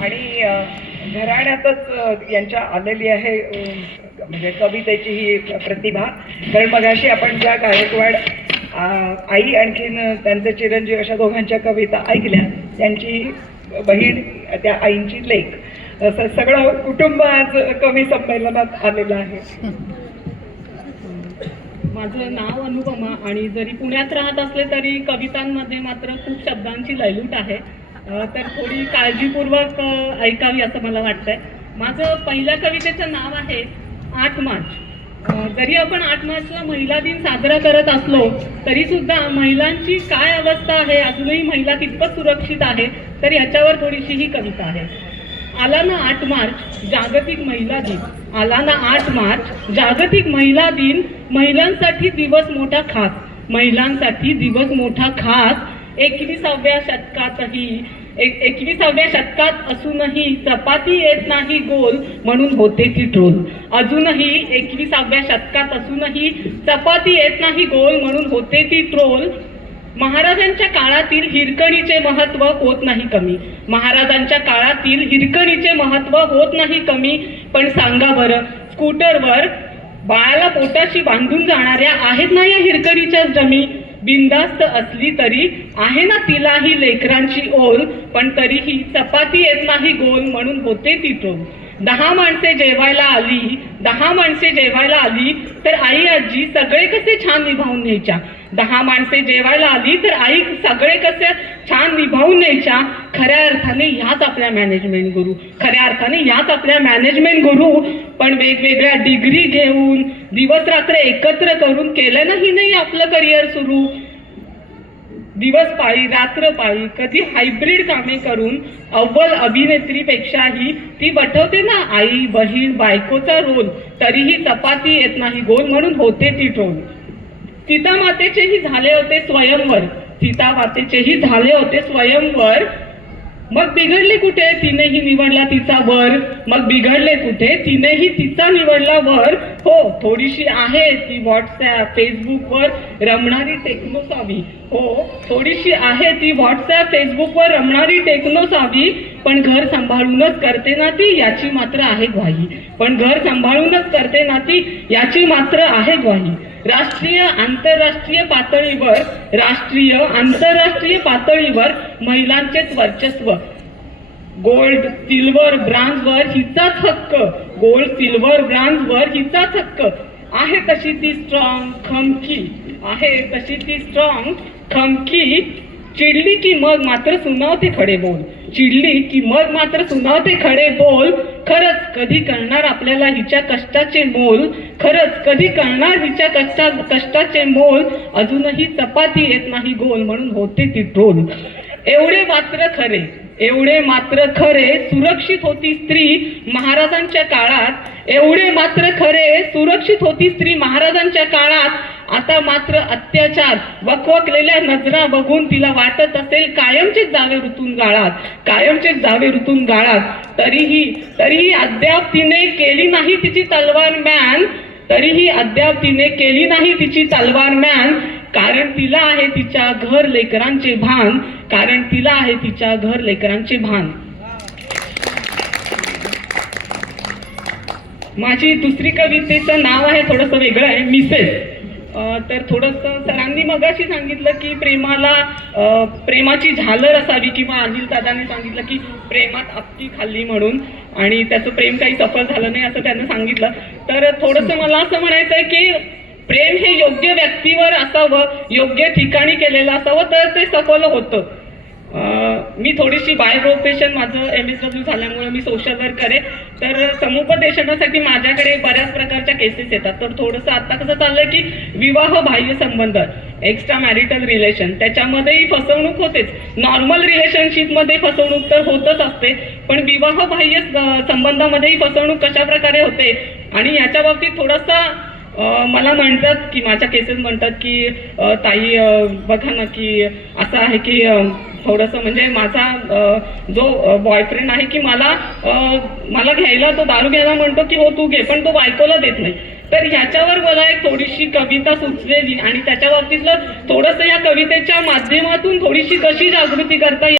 आणि घराण्यातच यांच्या आलेली आहे म्हणजे कवितेची ही प्रतिभा कारण मगाशी आपण ज्या गायकवाड आई आणखीन त्यांचे चिरंजीव अशा दोघांच्या कविता ऐकल्या त्यांची बहीण त्या आईंची लेख. असं सगळं कुटुंब आज कवी संमेलनात आलेलं आहे. माझं नाव अनुपमा आणि जरी पुण्यात राहत असले तरी कवितांमध्ये मात्र खूप शब्दांची लयलूट आहे. तर थोडी काळजीपूर्वक ऐकावी असं मला वाटतंय. माझं पहिल्या कवितेचं नाव आहे आठ मार्च. जरी आपण आठ मार्चला महिला दिन साजरा करत असलो तरी सुद्धा महिलांची काय अवस्था आहे? अजूनही महिला कितपत सुरक्षित आहे? तर याच्यावर थोडीशी ही कविता आहे. आला ना आठ मार्च जागतिक महिला दिन. आला ना आठ मार्च जागतिक महिला दिन. महिलांसाठी दिवस मोठा खास. महिलांसाठी दिवस मोठा खास. एकविसाव्या शतकातही एक एकविसाव्या शतकात असूनही चपाती येत नाही गोल म्हणून होते ती ट्रोल. अजूनही एकविसाव्या शतकात असूनही चपाती येत नाही गोल म्हणून होते ती ट्रोल. महाराजांच्या काळातील हिरकणीचे महत्त्व होत नाही कमी. महाराजांच्या काळातील हिरकणीचे महत्त्व होत नाही कमी. पण सांगा बरं स्कूटरवर बाळाला पोटाशी बांधून जाणाऱ्या आहेत ना या हिरकणीच्याच जमी बिंदास्त असली तरी आहे ना तिलाही लेकरांची ओल पण तरीही चपाती येत नाही गोल म्हणून होते ती टोल दहा माणसे जेवायला आली दहा माणसे जेवायला आली तर आई आजी सगळे कसे छान निभावून न्यायच्या? दहा माणसे जेवायला आली तर आई सगळे कसे छान निभावून न्यायच्या? खऱ्या अर्थाने ह्याच आपल्या मॅनेजमेंट गुरु खऱ्या अर्थाने ह्याच आपल्या मॅनेजमेंट गुरु पण वेगवेगळ्या डिग्री घेऊन दिवस रात्र एकत्र करून केलं नाही नाही आपलं करिअर सुरू. दिवस पाळी रात्र पाळी कधी हायब्रिड कामे करून अव्वल अभिनेत्रीपेक्षाही ती बटवते ना आई बहीण बायकोचा रोल. तरीही चपाती येत नाही गोल म्हणून होते ती ट्रोल सीता मातेचेही झाले होते स्वयंवर. सीता मातेचेही झाले होते स्वयंवर. मग बिघडले कुठे? तिनेही निवडला तिचा वर. मग बिघडले कुठे? तिनेही तिचा निवडला वर. हो थोडीशी आहे ती व्हॉट्सॲप फेसबुकवर रमणारी टेक्नोसावी हो थोडीशी आहे ती व्हॉट्सॲप फेसबुकवर रमणारी टेक्नोसावी पण घर सांभाळूनच करते ना ती याची मात्र आहे ग्वाही. पण घर सांभाळूनच करते ना ती याची मात्र आहे ग्वाही. राष्ट्रीय आंतरराष्ट्रीय पातळीवर राष्ट्रीय आंतरराष्ट्रीय पातळीवर महिलांचेच वर्चस्व. गोल्ड सिल्वर ब्रांजवर हिचाच हक्क. गोल्ड सिल्वर ब्रांजवर हिचाच हक्क. आहे तशी ती स्ट्रॉंग खमकी आहे तशी ती स्ट्रॉंग खमकी चिडली की मग मात्र सुनावते खडे बोल. चिडली की मग मात्र सुनावते खडे बोल. खरंच कधी करणार आपल्याला हिच्या कष्टाचे मोल? खरंच कधी कळणार हिच्या कष्टा कष्टाचे मोल? अजूनही चपाती येत नाही गोल म्हणून होते ती ट्रोल एवढे मात्र खरे एवढे मात्र खरे सुरक्षित होती स्त्री महाराजांच्या काळात एवढे मात्र खरे सुरक्षित होती स्त्री महाराजांच्या काळात. आता मात्र अत्याचार वकवकलेल्या नजरा बघून तिला वाटत असेल कायमचेच जावे ऋतून गाळात कायमचेच जावे ऋतून गाळात. तरीही तरीही अद्याप तिने केली नाही तिची तलवार मॅन तरीही अद्याप तिने केली नाही तिची तलवार मॅन कारण तिला आहे तिच्या घर लेकरांचे भान. कारण तिला आहे तिच्या घर लेकरांचे भान. माझी दुसरी कवितेचं नाव आहे थोडंसं वेगळं आहे मिसेस. तर थोडंसं सरांनी मगाशी सांगितलं की प्रेमाला प्रेमाची झालर असावी किंवा अनिल दादाने सांगितलं की प्रेमात अक्की खाल्ली म्हणून आणि त्याचं प्रेम काही सफल झालं नाही असं त्यांना सांगितलं. तर थोडंसं मला असं म्हणायचं आहे की प्रेम हे योग्य व्यक्तीवर असावं योग्य ठिकाणी केलेलं असावं तर ते सफल होतं. मी थोडीशी बाय प्रोफेशन माझं एम एस डब्ल्यू झाल्यामुळे मी सोशल वर्क करेन. तर समुपदेशनासाठी माझ्याकडे बऱ्याच प्रकारच्या केसेस येतात. तर थोडंसं आता कसं चाललंय की विवाह बाह्य संबंध एक्स्ट्रा मॅरिटल रिलेशन त्याच्यामध्येही फसवणूक होतेच. नॉर्मल रिलेशनशिपमध्ये फसवणूक तर होतच असते पण विवाह बाह्य संबंधामध्येही फसवणूक कशा प्रकारे होते? आणि याच्या बाबतीत थोडासा मला म्हणतात की माझ्या केसेस म्हणतात की ताई बघा ना की असं आहे की थोडंसं म्हणजे माझा जो बॉयफ्रेंड आहे की मला मला घ्यायला तो दारू घ्यायला म्हणतो की हो तू घे. पण तो बायकोला देत नाही. तर ह्याच्यावर मला एक थोडीशी कविता सुचलेली आणि त्याच्या बाबतीतलं थोडंसं या कवितेच्या माध्यमातून थोडीशी कशी जागृती करता येईल